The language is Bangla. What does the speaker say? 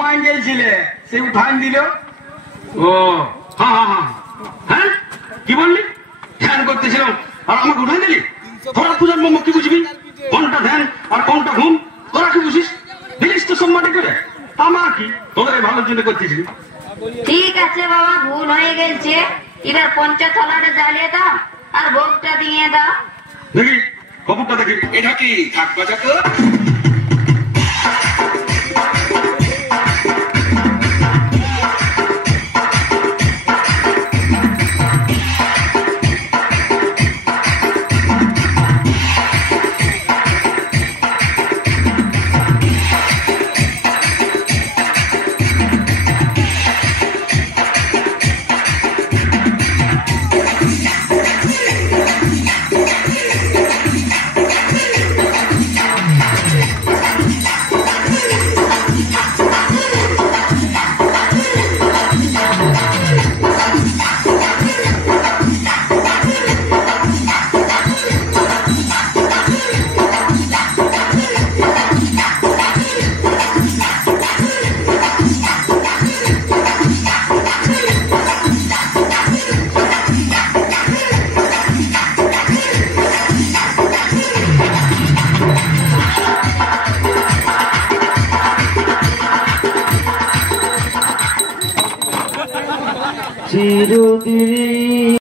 ঘুমাই গেছিলে সে উঠান দিল। ও হ্যাঁ হ্যাঁ হ্যাঁ হ্যাঁ কি বললি? ধ্যান করতেছিলাম আর আমাকে উঠাই দিলি? তোরা পূজার মম্ম কি বুঝবি? কোনটা ধ্যান আর কোনটা ঘুম তোরা কি বুঝিস? দিলিস তো সব মাটি করে। আমার কি তোদের এই ভালোর জন্য করতেছিলি। ঠিক আছে বাবা, ভুল হয়ে গেছে। এবার পঞ্চতলাটা জ্বালিয়ে দাও আর ভোগটা দিয়ে দাও। দেখি খবরটা দেখি। এটা কি থাক বাজাতো? চিরদিন